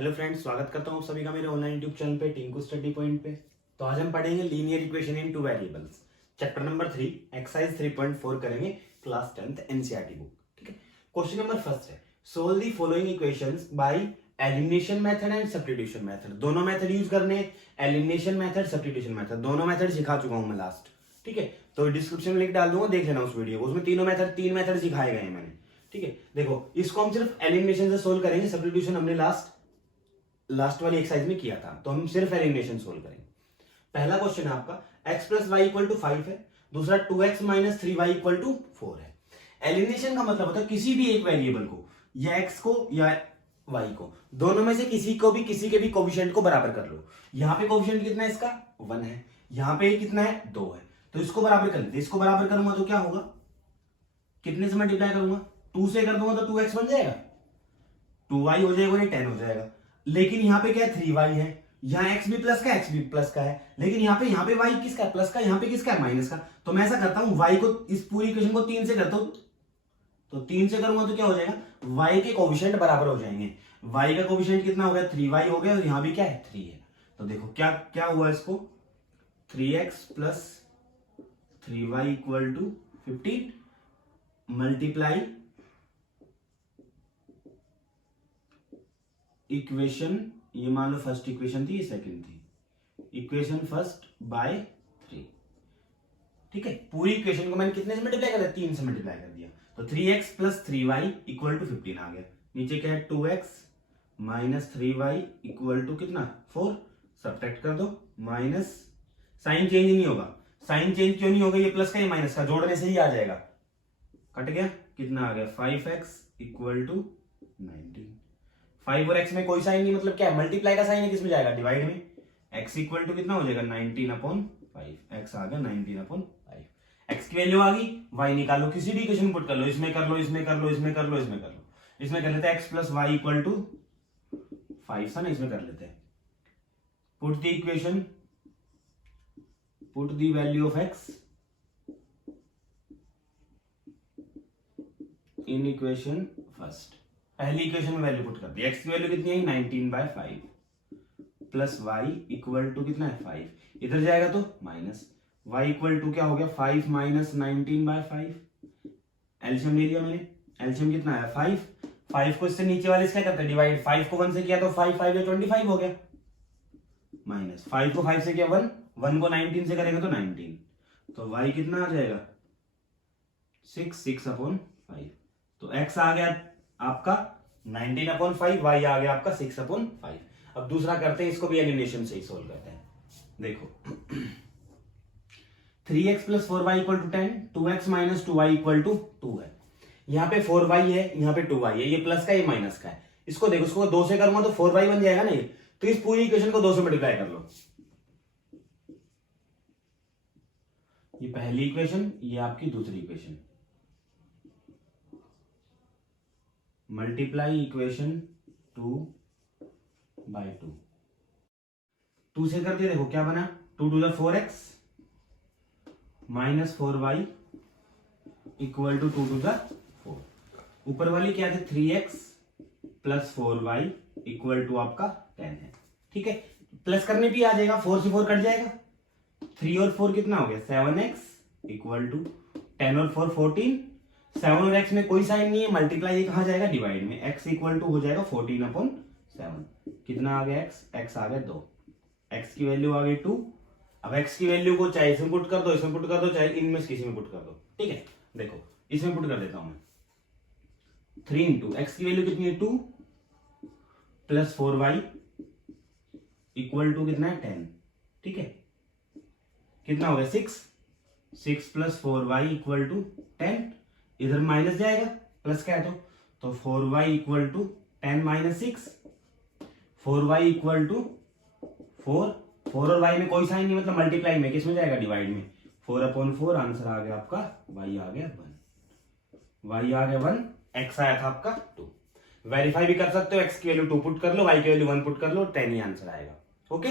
Hello friends, स्वागत करता हूँ सभी का मेरे ऑनलाइन यूट्यूब चैनल पे टिंकू स्टडी पॉइंट पे। तो आज हम पढ़ेंगे linear equation in two variables, chapter number 3, exercise 3.4 करेंगे, क्लास 10th एनसीईआरटी बुक। ठीक है। क्वेश्चन नंबर फर्स्ट है, solve the following equations by elimination method and substitution method. दोनों मेथड यूज करने, एलिमिनेशन मेथड, सब्स्टिट्यूशन मेथड, दोनों method सिखा चुका हूं मैं लास्ट। ठीक है, तो डिस्क्रिप्शन में लिंक डाल दूंगा, देख लेना उस वीडियो को, उसमें तीन मेथड सिखाए गए हैं मैंने। ठीक है, देखो इसको हम सिर्फ एलिमिनेशन से सोल्व करेंगे, सब्स्टिट्यूशन हमने लास्ट वाली एक्सरसाइज में किया था, तो हम सिर्फ एलिमिनेशन सोल्व करेंगे। पहला क्वेश्चन है आपका x plus Y equal to 5 है, दूसरा 2x minus 3y equal to 4 है। एलिमिनेशन का मतलब होता है किसी भी एक वेरिएबल को, या x को या y को, दोनों में से किसी के भी कोफिशिएंट को बराबर कर लो। यहाँ पे कोफिशिएंट कितना है इसका 1 है, यहाँ पे कितना है 2 है, तो इसको बराबर कर लेते। इसको बराबर करूंगा तो क्या होगा, कितने से मल्टीप्लाई करूंगा, 2 से कर दूंगा तो 2x बन जाएगा, 2y हो जाएगा, ये 10 हो जाएगा। लेकिन यहाँ पे क्या है 3y है, यहाँ x भी प्लस का x भी प्लस का है, लेकिन यहाँ पे y किसका है प्लस का, यहाँ पे किसका है माइनस का। तो मैं ऐसा करता हूं y को, इस पूरी इक्वेशन को 3 से करता हूं, तो 3 से करूंगा तो क्या हो जाएगा, y के कोफिशिएंट बराबर हो जाएंगे। y का कोफिशिएंट कितना हो गया 3y हो गया, और यहाँ भी क्या है 3 है। तो देखो क्या क्या हुआ, इसको 3x plus 3y equal to 15 multiply equation, ये मान लो फर्स्ट इक्वेशन थी, ये सेकंड थी, इक्वेशन फर्स्ट बाय 3। ठीक है, पूरी इक्वेशन को मैंने कितने से मल्टीप्लाई कर दिया, 3 से मल्टीप्लाई कर दिया, तो 3x plus 3y equal to 15 आ गया। नीचे क्या है 2x minus 3y equal to कितना 4, सब्ट्रैक्ट कर दो, माइनस, साइन चेंज नहीं होगा। साइन चेंज क्यों नहीं होगा, ये प्लस का ये माइनस का जोड़ने से ही आ जाएगा, कट गया, कितना आ गया 5x इक्वल टू 19। 5 और x में कोई साइन नहीं, मतलब क्या है मल्टीप्लाई का साइन है, किसमें जाएगा डिवाइड में। x इक्वल टू कितना हो जाएगा 19/5, x आ गया 19/5। x की वैल्यू आ गई, y निकालो, किसी भी इक्वेशन पुट कर लो, इसमें कर लो, इसमें कर लो, इसमें कर लो, इसमें कर लो, इसमें कर लेते हैं x plus Y equal to 5 था ना, इसमें कर लेते हैं। Put the equation, put the value of x in equation first. पहली इक्वेशन में वैल्यू पुट कर दी, x की वैल्यू कितनी है 19/5 प्लस y इक्वल टू कितना है 5, इधर जाएगा तो माइनस, y इक्वल टू क्या हो गया 5 माइनस 19/5। एलसीएम ले लिया मैंने, एलसीएम कितना है 5 को इससे नीचे वाले से क्या करते हैं डिवाइड, 5 को 1 से किया तो 5 5 25 हो गया, माइनस 5 को 5 से किया 1 को 19 से करेगा तो 19, तो y कितना आ जाएगा 6/5। तो x आ गया आपका 19/5, y आ गया आपका 6/5। अब दूसरा करते हैं, इसको भी एलिमिनेशन से ही सोल्व करते हैं। देखो 3x plus 4y equal to 10, 2x minus 2y equal to 2 है। यहाँ पे 4y है, यहाँ पे 2y है, ये प्लस का ये माइनस का है। इसको देखो, इसको 2 से करूंगा तो 4y बन जाएगा ना ये, तो इस पूरी इक्वेशन को 2 से मल्टीप्लाई कर लो। ये पहली इक्वेशन, ये आपकी दूसरी इक्वेशन, मल्टीप्लाई इक्वेशन 2/2। 2 से कर दिया, देखो क्या बना 2 to the 4x minus 4y equal to 2 to the 4। ऊपर वाली क्या थी 3x plus 4y equal to आपका 10 है। ठीक है, प्लस करने पे आ जाएगा, 4 से 4 कट जाएगा, 3 और 4 कितना हो गया 7x इक्वल टू 10 और 4 14, 7 और x में कोई साइन नहीं है, मल्टीप्लाई ये कहां जाएगा डिवाइड में, x इक्वल टू हो जाएगा 14/7। कितना आ गया x आ गया 2, x की वैल्यू आ गई 2। अब x की वैल्यू को चाहे इसमें पुट कर दो, इसमें पुट कर दो, चाहे इनमें से किसी में पुट कर दो। ठीक है, देखो इसमें पुट कर देता हूं मैं, 3 इंटू x की वैल्यू कितनी है 2 प्लस 4y इक्वल टू कितना है 10। ठीक है, कितना हो गया 6 प्लस 4y इक्वल टू 10, इधर माइनस जाएगा, प्लस क्या है तो 4y equal to 10 minus 6, 4y equal to 4 और y में कोई साइन नहीं, मतलब मल्टीप्लाई में, किसमें जाएगा डिवाइड में, 4/4। आंसर आ गया आपका y आ गया 1, x आया था आपका 2। वेरीफाई भी कर सकते हो, x की वैल्यू 2 पुट कर लो, y की वैल्यू 1 पुट कर लो, 10 ही आंसर आएगा। ओके,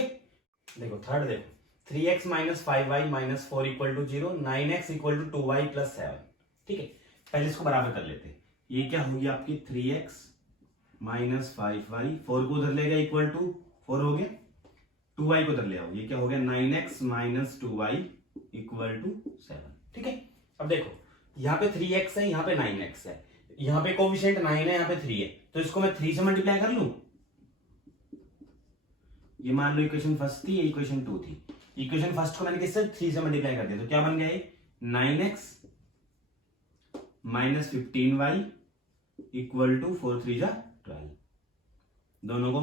देखो थर्ड, देखो 3x minus 5y minus 4 equal to 0, 9x equal to 2y plus 7। ठीक है, पहले इसको बराबर कर लेते हैं। ये क्या होगी आपकी 3x माइनस 5y, 4 को उधर ले गया इक्वल टू 4 हो गया, 2y को उधर ले आओ, ये क्या हो गया 9x minus 2y equal to 7। ठीक है, अब देखो यहाँ पे 3x है, यहाँ पे 9x है, यहाँ पे कोफिशिएंट 9 है, यहाँ पे 3 है, तो इसको मैं 3 से मल्टीप्लाई कर लूं। ये मान लो इक्वेशन फर्स्ट थी, ये इक्वेशन 2 थी, इक्वेशन फर्स्ट को मैंने किससे 3 से मल्टीप्लाई कर दिया, तो क्या बन गया ये 9x minus 15y equal to 4 3 जा 12। दोनों को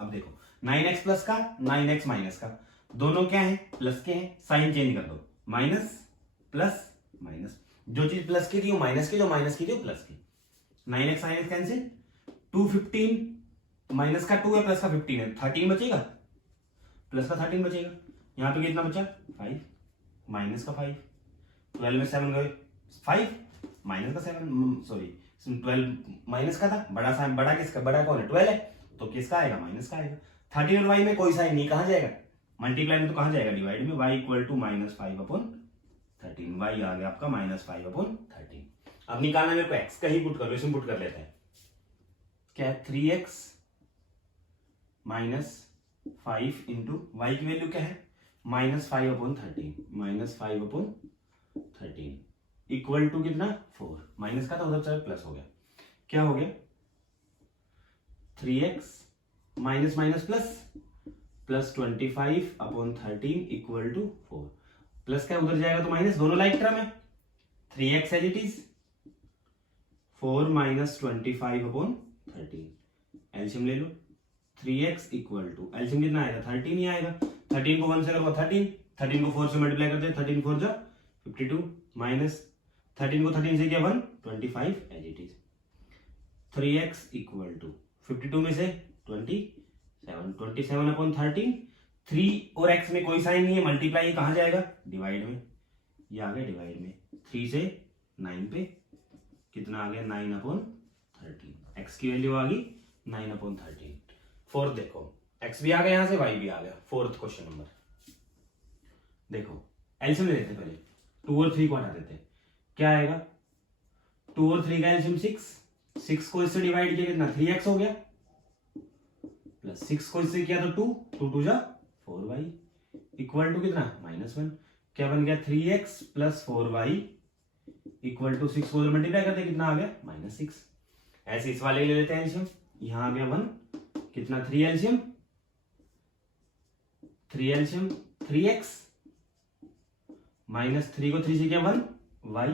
अब देखो 9x प्लस का 9x माइनस का, दोनों क्या है प्लस के हैं, साइन चेंज कर दो, माइनस प्लस माइनस, जो चीज प्लस की थी वो माइनस की, जो माइनस की थी वो प्लस की, 9x माइनस कैंसिल, 2 15 माइनस का 2 है प्लस का 15 है, 13 बचेगा, प्लस का 13 बचेगा, यहाँ पे कितना बचा 5 माइनस का 5, 12 में 7 गए 5 माइनस का 7, सॉरी 12 माइनस का था, बड़ा साइन, बड़ा किसका, बड़ा कौन है 12 है, तो किसका आएगा माइनस का आएगा। 13 और y में कोई साइन नहीं, कहां जाएगा मल्टीप्लाई में, तो कहां जाएगा डिवाइड में, y equal to minus 5/13, y आ गया आपका माइनस 5/13। अब निकालना मेरे को x, कहीं पुट कर लो, इसमें पुट कर लेते हैं, क्या है 3x माइनस 5 इंटू वाई की वैल्यू क्या है माइनस 5/13, माइनस 5/13 इक्वल टू कितना 4, माइनस का था उधर चलो प्लस हो गया, क्या हो गया 3x minus minus plus plus 25/13 equal to 4, plus क्या उधर जाएगा तो माइनस, दोनों लाइक टर्म है, 3x as it is, 4 minus 25/13, LCM ले लो, 3x इक्वल टू एलसीएम कितना आएगा 13 ही आएगा, 13 को 1 से करो 13, 13 को 4 से मल्टीप्लाई करते हैं, 13 4 जा 52 माइनस 13 को 13 से क्या 1 25 as it is, 3x equal to 52 में से 27/13, 3 और x में कोई साइन नहीं है, मल्टीप्लाई ये कहां जाएगा डिवाइड में, ये आ गया डिवाइड में, 3 से 9 पे कितना आ गया 9/13, x की वैल्यू आ गई 9/13। फोर्थ देखो x भी आ गया यहां से, y भी आ गया, फोर्थ क्वेश्चन नंबर देखो, एलसीएम ले लेते पहले, 2 और 3 को हटा देते, क्या आएगा 2 और 3 का एलसीएम 6 को इससे डिवाइड किया कितना 3x हो गया, प्लस 6 को इससे किया तो 2 2 जा 4y इक्वल टू कितना -1, क्या बन गया 3x plus 4y equal to 6 को मल्टीप्लाई करते कितना आ गया -6। ऐसे इस वाले ले लेते हैं एलसीएम, यहां आ गया 1, कितना 3 एलसीएम 3x माइनस 3 को 3 से क्या 1 y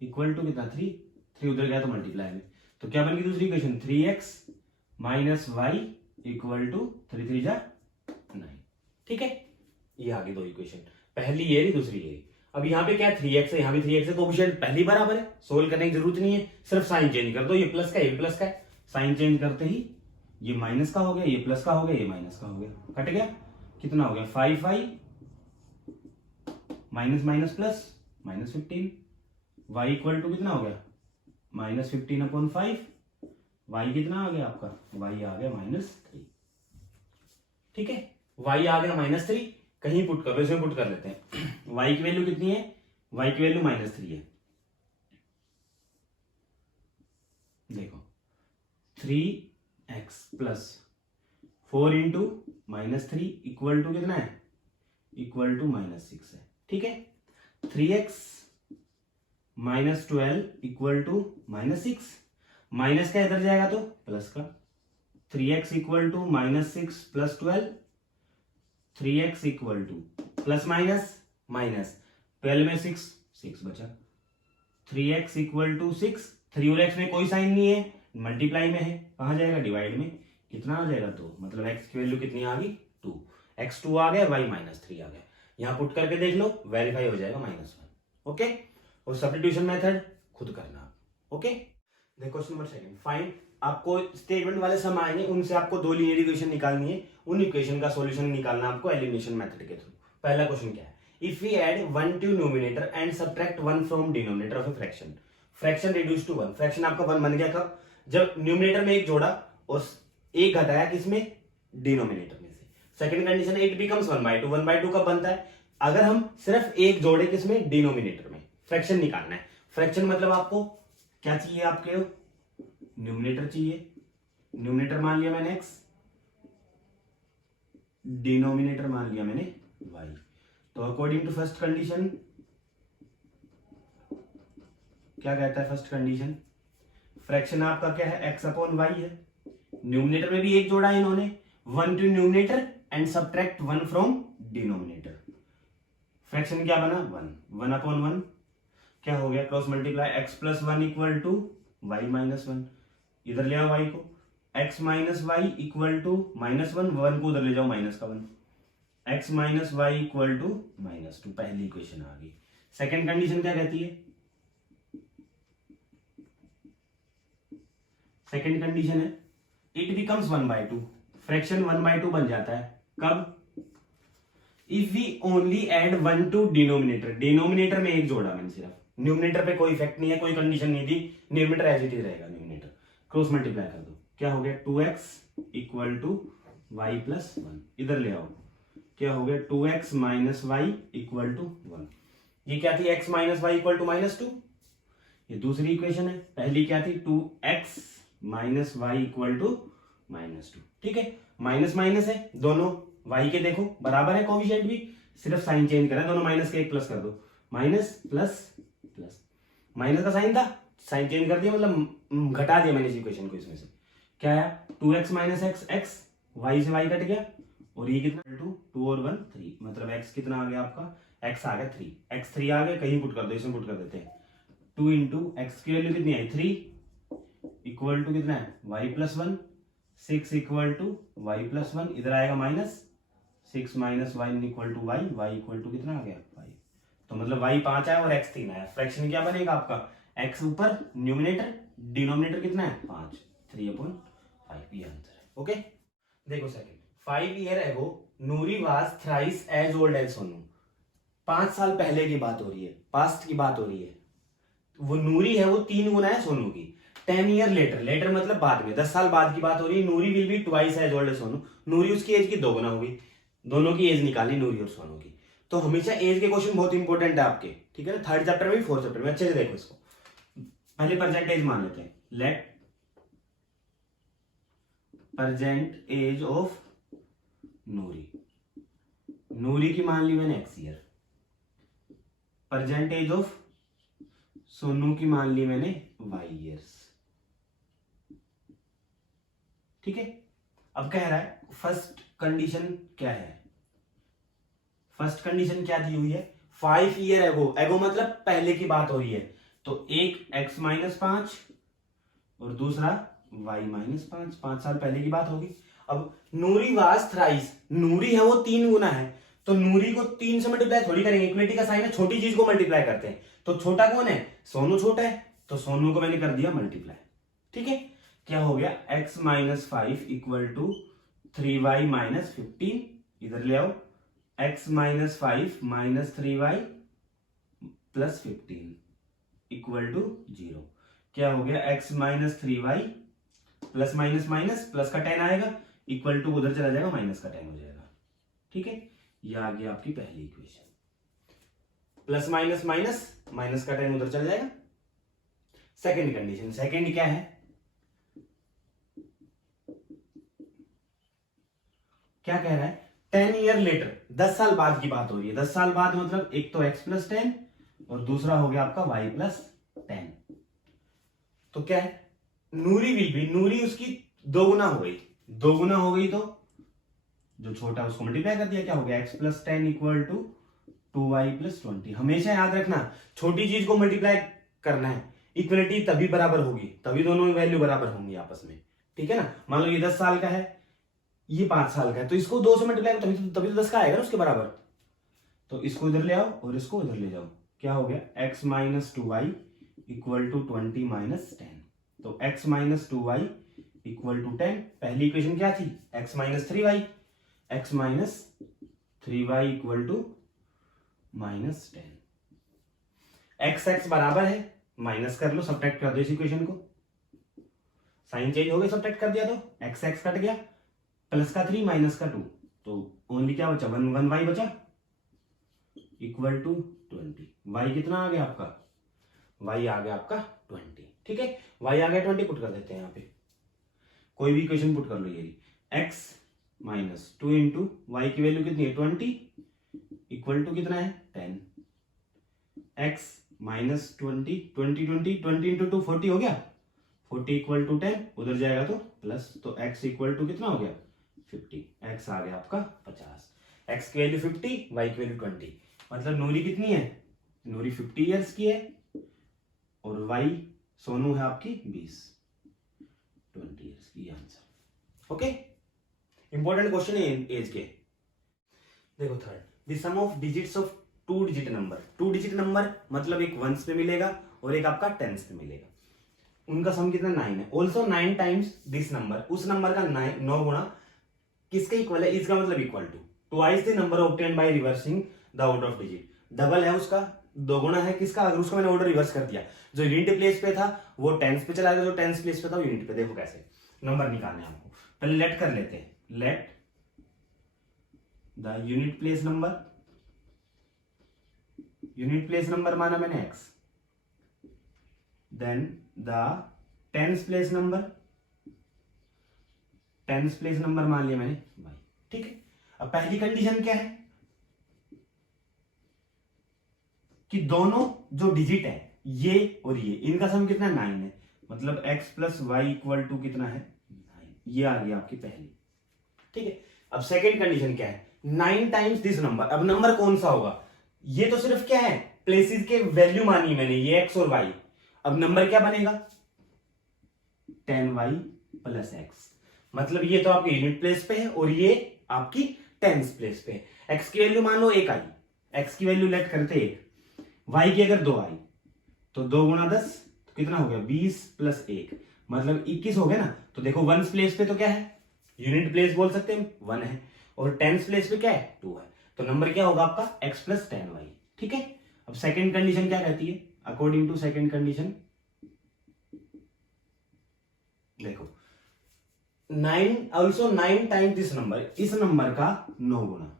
इक्वल टू कितना 3 उधर गया तो मल्टीप्लाई में, तो क्या बन गई दूसरी equation 3x minus y equal to 3 3 जा 9। ठीक है, ये आ गई दो इक्वेशन, पहली ये रही दूसरी ये रही। अब यहाँ पे क्या 3x है, यहाँ भी 3x है, कोएफिशिएंट पहली बराबर है, सोल्व करने की जरूरत नहीं है, सिर्फ साइन चेंज कर दो, ये प्लस का ये भी प्लस का है, साइन चेंज करते ही ये माइनस का हो गया, ये प्लस का हो गया, ये माइनस का हो गया, कट गया, कितना हो गया 5y minus minus plus -15, y equal to कितना हो गया -15/5, y कितना आ गया आपका, y आ गया -3। ठीक है, y आ गया -3, कहीं पुट कर लो, इसमें पुट कर लेते हैं, y की वैल्यू कितनी है, y की वैल्यू -3 है, देखो 3x plus 4 into -3 equal to कितना है, इक्वल टू -6 है। ठीक है, 3x minus 12 equal to -6, minus का इधर जाएगा तो प्लस का, 3x equal to -6 plus 12, 3x equal to plus minus minus 12 में 6 बचा, 3x इक्वल टू 6, 3 और x में कोई साइन नहीं है, मल्टीप्लाई में है, कहां जाएगा डिवाइड में, कितना आ जाएगा 2, मतलब x की वैल्यू कितनी आ गई 2, x 2 आ गया, y -3 आ गया, यहां पुट करके देख लो वेरीफाई हो जाएगा -1। ओके, और सब्स्टिट्यूशन मेथड खुद करना। ओके, देखो क्वेश्चन नंबर 2, फाइंड, आपको स्टेटमेंट वाले सम आएंगे, उनसे आपको दो लीनियर इक्वेशन निकालनी है, उन इक्वेशन का सॉल्यूशन निकालना आपको एलिमिनेशन मेथड के थ्रू। पहला क्वेश्चन क्या है, if we add 1 to numerator and subtract 1 from denominator of a fraction, fraction reduce to 1, fraction आपका 1 बन गया कब, जब न्यूमरेटर में एक जोड़ा और एक घटाया किसमें डिनोमिनेटर में से। सेकंड कंडीशन इट बिकम्स 1/2, 1/2 कब बनता है, अगर हम सिर्फ एक जोड़े किसमें डिनोमिनेटर में, फ्रैक्शन निकालना है, फ्रैक्शन मतलब आपको क्या चाहिए, आपके न्यूमरेटर चाहिए न्यूमिनेटर मान लिया मैंने x, डिनोमिनेटर मान लिया मैंने y। तो अकॉर्डिंग टू फर्स्ट कंडीशन क्या कहता है फर्स्ट कंडीशन, फ्रैक्शन आपका क्या है x अपॉन वाई है। न्यूमिनेटर में भी एक जोड़ा है इन्होंने, 1 to numerator and subtract 1 from denominator. Fraction क्या बना 1 अपॉन 1, क्या हो गया cross multiply x plus 1 equal to y minus 1, इधर ले आओ y को, x minus y equal to -1, 1 को उधर ले जाओ माइनस का 1, x minus y equal to -2। पहली इक्वेशन आ गई। सेकेंड कंडीशन क्या कहती है, सेकेंड कंडीशन है इट बिकम्स 1/2, फ्रैक्शन 1/2 बन जाता है कब, if we only add 1 to denominator, denominator में एक जोड़ा मैंने सिर्फ, न्यूमिनेटर पे कोई इफेक्ट नहीं है, कोई कंडीशन नहीं दी, न्यूमिनेटर एज इट इज रहेगा, न्यूमिनेटर क्रॉस मल्टीप्लाई कर दो, क्या हो गया 2x equal to y plus 1, इधर ले आओ, क्या हो गया 2x minus y equal to 1। ये क्या थी x minus y equal to -2, ये दूसरी इक्वेशन है। पहली क्या थी 2x minus y equal to -2, ठीक है, माइनस माइनस है दोनों, y के देखो बराबर है कोफिशिएंट भी, सिर्फ साइन चेंज करें, दोनों माइनस के एक प्लस कर दो, माइनस प्लस प्लस, माइनस का साइन था, साइन चेंज कर दिया, मतलब घटा दिया मैंने इस इक्वेशन को इसमें से, क्या आया 2x माइनस x, y से y कट गया, और ये कितना 2 और 1 3, मतलब x कितना आ गया आपका, x आ गया 3, x 3 आ गया, कहीं पुट कर दो, इसमें पुट कर देते हैं, 2 इंटू एक्स की वैल्यू कितनी आई 3 इक्वल टू कितना है y plus 1, 6 equal to y plus 1, इधर आएगा minus 6 minus 1 equal to y, y equal to कितना आ गया 5, तो मतलब y 5 आया और x 3 आया। फ्रैक्शन क्या बनेगा आपका, x ऊपर न्यूमिनेटर, डिनोमिनेटर कितना है 5, 3/5, ये आंसर है। ओके देखो second, 5 year ago Noori was thrice as old as Sonu, 5 साल पहले की बात हो रही है, पास्ट की बात हो रही है, वो नूरी है वो 3 गुना है सोनू की। 10 ईयर लेटर, लेटर मतलब बाद में, 10 साल बाद की बात हो रही है, Noori will be twice as old as Sonu, Noori उसकी एज की 2 गुना होगी, दोनों की एज निकाली नूरी और सोनू की। तो हमेशा एज के क्वेश्चन बहुत इंपॉर्टेंट है आपके, ठीक है ना, 3rd चैप्टर में 4th चैप्टर में, अच्छे से देखो इसको। पहले परसेंटेज मान लेते हैं, let present age of Noori, Noori की मान ली मैंने x year, present age of Sonu की मान ली मैंने y ईयर्स, ठीक है। अब कह रहा है फर्स्ट कंडीशन क्या है, फर्स्ट कंडीशन क्या दी हुई है 5 ईयर एगो, एगो मतलब पहले की बात हो रही है, तो एक x माइनस 5 और दूसरा y माइनस 5, 5 साल पहले की बात होगी। अब नूरी वाज थ्राइस, नूरी है वो 3 गुना है, तो नूरी को 3 से मल्टीप्लाई थोड़ी करेंगे, इक्वलिटी का साइन है, छोटी चीज को मल्टीप्लाई करते हैं, तो छोटा कौन है सोनू, छोटा है, तो सोनू को मैंने कर दिया मल्टीप्लाई, ठीक है। क्या हो गया x minus 5 equal to 3y minus 15, इधर ले आओ, x minus 5 minus 3y plus 15 equal to 0, क्या हो गया x minus 3y plus minus minus, plus का 10 आएगा, इक्वल टू उधर चला जाएगा, माइनस का 10 हो जाएगा, ठीक है। ये आ गया आपकी पहली equation, plus minus minus, minus का 10 उधर चल जाएगा। सेकंड कंडीशन, सेकंड क्या है, क्या कह रहा है 10 ईयर लेटर, 10 साल बाद की बात हो रही है, 10 साल बाद मतलब एक तो x प्लस 10 और दूसरा हो गया आपका y प्लस 10, तो क्या है नूरी विल बी, नूरी उसकी 2 गुना हो गई, 2 गुना हो गई तो जो छोटा उसको मल्टीप्लाई कर दिया, क्या हो गया x plus 10 equal to 2y plus 20। हमेशा याद रखना छोटी चीज को मल्टीप्लाई करना है, इक्वलिटी तभी बराबर होगी, तभी दोनों वैल्यू बराबर होंगी आपस में, ठीक है ना। मान लो ये 10 साल का है, ये 5 साल का है, तो इसको 2 से मल्टीप्लाई तभी तो 10 का आएगा ना उसके बराबर, तो इसको इधर ले आओ और इसको इधर ले जाओ, क्या हो गया x minus 2y equal to 20 minus 10, तो x minus 2y equal to 10, पहली इक्वेशन क्या थी x minus 3y, x minus 3y equal to minus 10, x बराबर है, माइनस कर लो, सब्ट्रैक्ट कर दो इस इक्वेशन को, साइन चेंज हो गया, सब्ट्रैक्ट कर दिया तो x कट गया, प्लस का 3 माइनस का 2, तो ओनली क्या बचा 1 y बचा इक्वल टू 20, y कितना आ गया आपका, y आ गया आपका 20, ठीक है, y आ गया 20, पुट कर देते हैं यहाँ पे। कोई भी इक्वेशन पुट कर लो, ये x माइनस 2 इंटू वाई की वैल्यू कितनी है 20 इक्वल टू कितना है 10, x माइनस 20 इंटू 2 40 हो गया, 40 इक्वल टू 10, उधर जाएगा तो प्लस, तो x इक्वल टू कितना हो गया 50, x आ गया आपका 50, x की वैल्यू 50, y की वैल्यू 20, मतलब नूरी कितनी है, नूरी 50 ईयर्स की है और y सोनू है आपकी 20 ईयर्स की, आंसर। ओके, इंपॉर्टेंट क्वेश्चन है एज के। देखो third, the sum of digits of 2 digit number, 2 digit number मतलब एक वंस पे मिलेगा और एक आपका टेंस पे मिलेगा, उनका सम कितना 9 है। ऑल्सो 9 टाइम्स दिस नंबर, उस नंबर का 9 गुना किसके इक्वल है, इसका मतलब equal to twice the number obtained by reversing the order of digit, double है उसका, 2 गुना है किसका, अगर उसको मैंने ऑर्डर रिवर्स कर दिया, जो यूनिट प्लेस पे था वो टेंस पे चला गया, जो टेंस प्लेस पे था वो यूनिट पे। देखो कैसे नंबर निकालने आपको, पहले लेट कर लेते हैं, let the unit place number माना मैंने x, then the tens place number मान लिया मैंने y, ठीक है। अब पहली कंडीशन क्या है कि दोनों जो डिजिट है ये और ये, इनका सम कितना 9 है, मतलब x plus Y equal to कितना है 9, ये आ गई आपकी पहली, ठीक है। अब सेकेंड कंडीशन क्या है, 9 टाइम्स दिस नंबर, अब नंबर कौन सा होगा, ये तो सिर्फ क्या है प्लेसेस के वैल्यू मानी मैंने, ये x और y, अब नंबर क्या बनेगा 10y प्लस x, मतलब ये तो आपके यूनिट प्लेस पे है और ये आपकी टेंस प्लेस पे है। x की वैल्यू मान लो 1 आई, x की वैल्यू लेट करते 1, y की अगर 2 आई तो 2 गुना 10 तो कितना हो गया 20 प्लस 1, मतलब 21 हो गया ना। तो देखो वंस प्लेस पे तो क्या है, यूनिट प्लेस बोल सकते हैं 1 है, और टेंस प्लेस पे क्या है 2 है, तो नंबर क्या होगा आपका x प्लस 10y, ठीक है। अब सेकेंड कंडीशन क्या कहती है, अकॉर्डिंग टू सेकेंड कंडीशन देखो 9 ऑल्सो 9 टाइम दिस नंबर, इस नंबर का 9 गुना,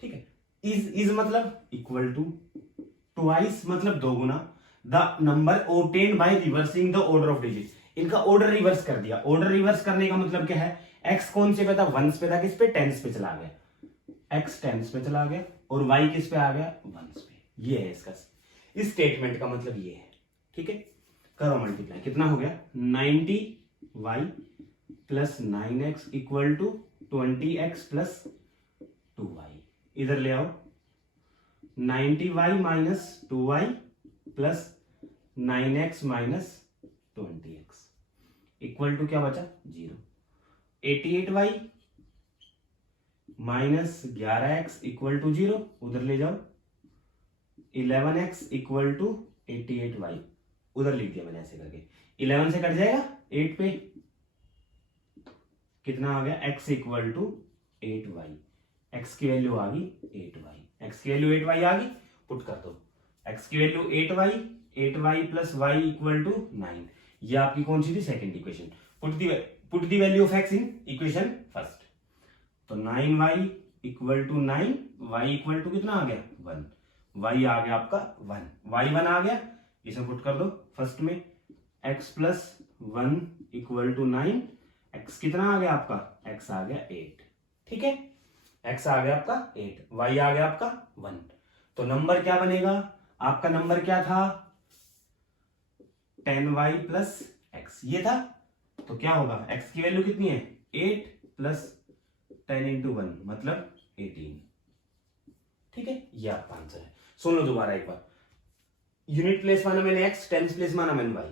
ठीक है। इज मतलब इक्वल टू ट्वाइस मतलब 2 गुना the number obtained by reversing the order of digit, इनका ऑर्डर रिवर्स कर दिया। ऑर्डर रिवर्स करने का मतलब क्या है, x कौन से पे था वंस पे था, किस पे टेंस पे चला गया, x टेंस पे चला गया और y किस पे आ गया वंस पे, ये है इसका, इस स्टेटमेंट का मतलब ये है, ठीक है। करो मल्टीप्लाई, कितना हो गया 90y plus 9x equal to 20x plus 2y, इधर ले आओ 90y minus 2y plus 9x minus 20x equal to क्या बचा 0, 88y minus 11x equal to 0, उधर ले जाओ 11x इक्वल टू 88y, उधर लिख दिया मैंने ऐसे करके, 11 से कट जाएगा 8 पे, कितना आ गया x equal to 8y, x की वैल्यू आ गई 8y, x की वैल्यू 8y आ गई, पुट कर दो x की value 8y plus y equal to 9, ये आपकी कौन सी थी second equation. Put the value of x in equation first, तो 9y equal to 9, y equal to कितना आ गया 1, y आ गया आपका 1, y 1 आ गया, इसे पुट कर दो फर्स्ट में, x plus 1 equal to 9, x कितना आ गया आपका, x आ गया 8, ठीक है, x आ गया आपका 8, y आ गया आपका 1, तो नंबर क्या बनेगा आपका, नंबर क्या था 10y प्लस x, ये था, तो क्या होगा x की वैल्यू कितनी है 8 प्लस 10 इंटू 1 मतलब 18, ठीक है, ये आपका आंसर है। सुन लो दोबारा एक बार, यूनिट प्लेस माना मैंने x, टेंस प्लेस माना मैंने y,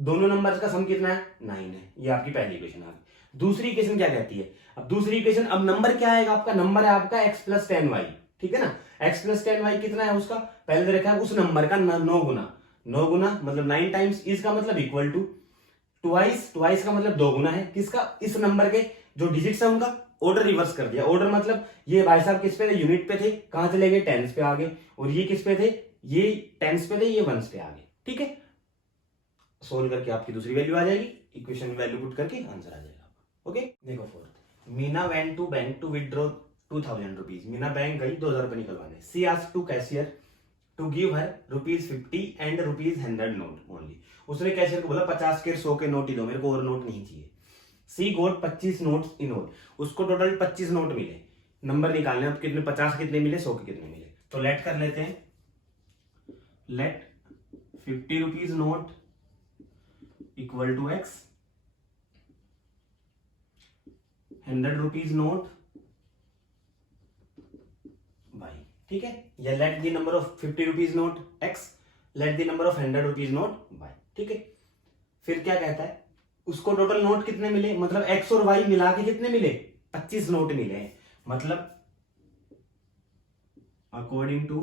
दोनों नंबर्स का सम कितना है 9 है, ये आपकी पहली इक्वेशन आ गई। दूसरी इक्वेशन क्या कहती है, अब दूसरी इक्वेशन, अब नंबर क्या आएगा आपका, नंबर है आपका x प्लस 10y, ठीक है ना, x प्लस 10y कितना है उसका, पहले रखा है उस नंबर का 9 गुना, 9 गुना मतलब 9 टाइम्स, इसका मतलब इक्वल टू ट्वाइस का मतलब 2 गुना है किसका, इस नंबर के जो डिजिट्स है उनका ऑर्डर रिवर्स कर दिया। ऑर्डर मतलब ये भाई साहब किस पे थे, यूनिट पे थे, कहां चले गए टेंस पे आ गए, और ये किस पे थे, ये टेंस पे थे, ये वंस पे आ गए, ठीक है। सोल्व करके आपकी दूसरी वैल्यू आ जाएगी, इक्वेशन वैल्यू पुट करके आंसर आ जाएगा, ओके। देखो fourth, Meena went to bank to withdraw 2000 rupees, Meena bank गई 2000 रुपए निकलवाने, she asked to cashier to give her ₹50 and ₹100 note only. उसने कैशियर को बोला 50 के 100 के नोट ही दो, मेरे को और नोट नहीं चाहिए। सी गोट 25 नोट्स इन ऑल, उसको टोटल 25 नोट मिले। नंबर निकालने अब कितने, 50 कितने मिले, 100 के कितने मिले। तो लेट कर लेते हैं, let 50 rupees note equal to x, 100 rupees note y. ठीक है, या let the number of 50 rupees note x, let the number of 100 rupees note y. ठीक है, फिर क्या कहता है, उसको टोटल नोट कितने मिले, मतलब एक्स और वाई मिला के कितने मिले, 25 नोट मिले हैं। मतलब अकॉर्डिंग टू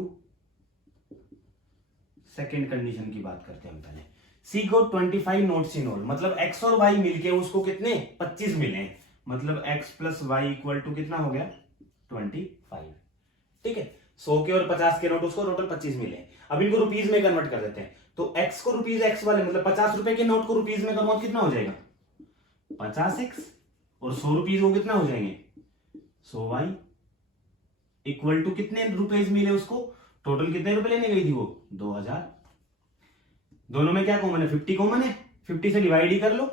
सेकेंड कंडीशन की बात करते हैं हम पहले। She got 25 notes in all, मतलब एक्स और वाई मिलके उसको कितने 25 मिले हैं। मतलब X plus Y equal to कितना हो गया 25। ठीक है, 100 के और 50 के नोट उसको टोटल 25 मिले हैं। अब इनको रुपीज में कन्वर्ट कर देते हैं। तो एक्स को रुपीज एक्स वाले, मतलब 50 रुपए के नोट को रुपीज में कन्वर्ट कितना हो जाएगा 50x, और 100 रुपीज वो कितना हो जाएंगे 100y, इक्वल टू कितने रुपीज मिले उसको, टोटल कितने रुपए लेने गई थी वो 2000। दोनों में क्या कॉमन है, 50 कॉमन है, 50 से डिवाइड ही कर लो,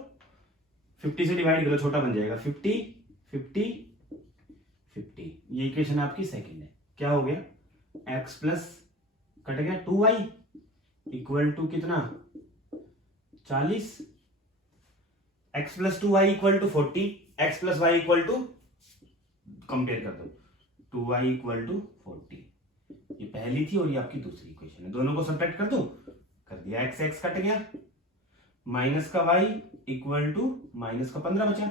50 से डिवाइड करो छोटा बन जाएगा 50 50 50। ये इक्वेशन आपकी सेकंड है। क्या हो गया x प्लस कट गया 2y इक्वल टू कितना 40, x plus 2y equal to 40, x plus Y equal to, compare कर दो 2y इक्वल टू 40। ये पहली थी और ये आपकी दूसरी इक्वेशन है। दोनों को सब्ट्रैक्ट कर दो, कर दिया, x x कट गया, माइनस का y इक्वल टू माइनस का 15 बचा,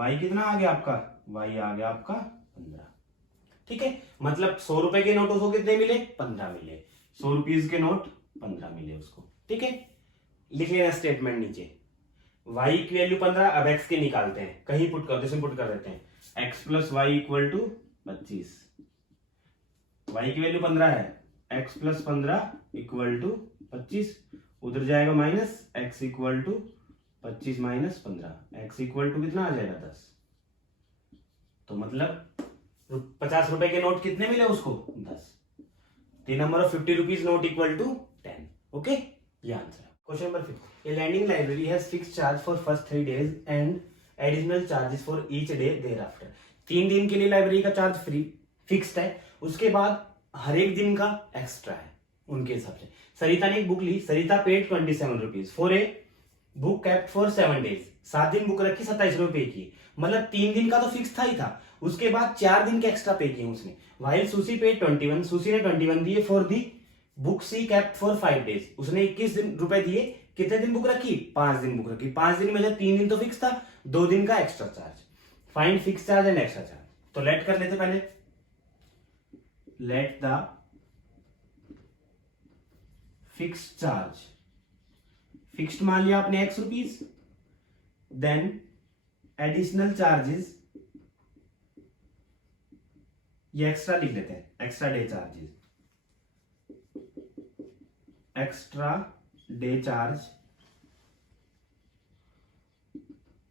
y कितना आ गया आपका, y आ गया आपका 15। ठीक है, मतलब 100 रुपए के नोट उसको कितने मिले 15 मिले, 100 रुपीज के नोट 15 मिले उसको। ठीक है, लिख लेना स्टेटमेंट नीचे, y की वैल्यू 15, अब x के निकालते हैं, कहीं पुट कर, जैसे पुट कर देते हैं x plus Y equal to 25, y की वैल्यू 15 है, x प्लस 15 इक्वल टू 25, उधर जाएगा minus, x equal to 25 minus 15, x equal to कितना आ जाएगा 10। तो मतलब 50 रुपए के नोट कितने मिले उसको 10। The number of 50 rupees note equal to 10। Okay, ये आंसर है। Question number 5, a lending library has fixed charge for first 3 days and additional charges for each day thereafter. 3 दिन के लिए लाइब्रेरी का चार्ज फ्री फिक्स्ड है, उसके बाद हर एक दिन का एक्स्ट्रा है उनके हिसाब से। सरिता ने एक बुक ली, Sarita paid 27 rupees for a book kept for 7 days, 7 दिन बुक रखी, 27 रुपए पे की, मतलब 3 दिन का तो फिक्स था ही था, उसके बाद 4 दिन के एक्स्ट्रा पे किए उसने। वाइल सुशी पेड 21, सुशी ने 21 दिए for the book she kept for 5 days, उसने 21 दिन रुपए दिए, कितने दिन बुक रखी 5 दिन बुक रखी, 5 दिन में से 3 दिन तो फिक्स था, 2 दिन का extra charge. Find fix charge and extra charge. तो लेट कर लेते पहले, let the fixed charge, fixed मान लिया आपने x rupees, then additional charges, ये एक्स्ट्रा लिख लेते हैं, extra day charges, extra day charge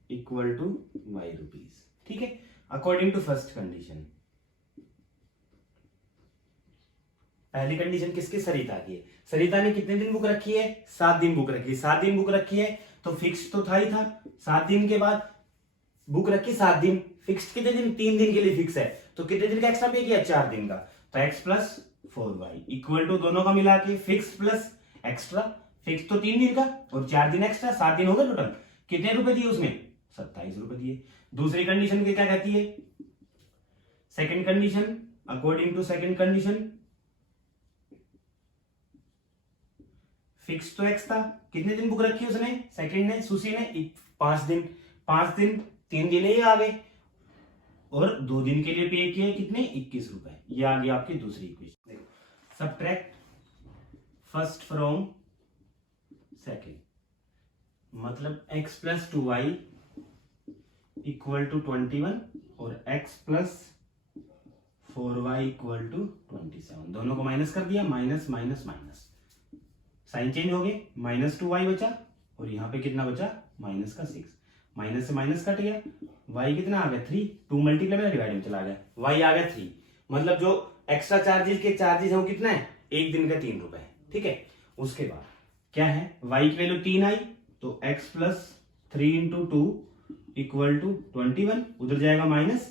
equal to y rupees. ठीक है, अकॉर्डिंग टू फर्स्ट कंडीशन। पहली कंडीशन किसकी, सरिता की है। सरिता ने कितने दिन बुक रखी है 7 दिन बुक रखी है, 7 दिन बुक रखी है तो फिक्स तो था ही था, 7 दिन के बाद बुक रखी 7 दिन, फिक्स कितने दिन 3 दिन के लिए फिक्स है, तो कितने दिन का एक्स्ट्रा पे किया 4 दिन का, तो x plus 4y equal to दोनों का मिला के फिक्स प्लस एक्स्ट्रा, फिक्स तो 3 दिन का और 4 दिन एक्स्ट्रा, 7 दिन हो गए टोटल। कितने रुपए दिए उसने 27 रुपए दिए। दूसरी कंडीशन क्या कहती है, second condition, according to second condition fix तो एक्स था, कितने दिन बुक रखी उसने सेकंड ने, सुशी ने 5 दिन, 5 दिन 3 दिन ही आ गए और 2 दिन के लिए पे किए कितने 21 रुपए। ये आ गया आपकी दूसरी इक्वेशन। देखो, सब्ट्रैक्ट फर्स्ट फ्रॉम सेकंड, मतलब x plus 2y equal to 21 और x plus 4y equal to 27, दोनों को माइनस कर दिया, minus minus minus, sign change हो गए, माइनस 2y बचा और यहाँ पे कितना बचा माइनस का 6, माइनस से माइनस कट गया, y कितना आ गया 3, 2 मल्टीप्लाई में डिवाइड में चला गया, y आ गया 3, मतलब जो एक्स्ट्रा चार्जेस के चार्जेस है वो कितना है एक दिन का 3 रुपए, ठीक है। उसके बाद क्या है, y की वैल्यू 3 आई तो x plus 3 into 2 equal to 21, उधर जाएगा minus,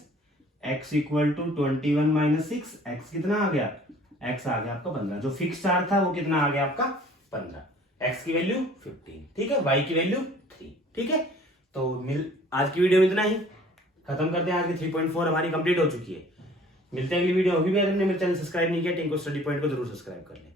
x equal to 21 minus 6, x कितना आ गया, x आ गया आपका 15, जो फिक्स चार्ज था वो कितना आ गया आपका 15, x की वैल्यू 15, ठीक है, y की वैल्यू 3, ठीक है। तो आज की वीडियो में इतना ही, खत्म करते हैं। आज की 3.4 हमारी कंप्लीट हो चुकी है। मिलते हैं अगली वीडियो। अभी भी अगर आपने मेरे चैनल सब्सक्राइब नहीं किया टिंकू स्टडी पॉइंट को जरूर सब्सक्राइब कर लें।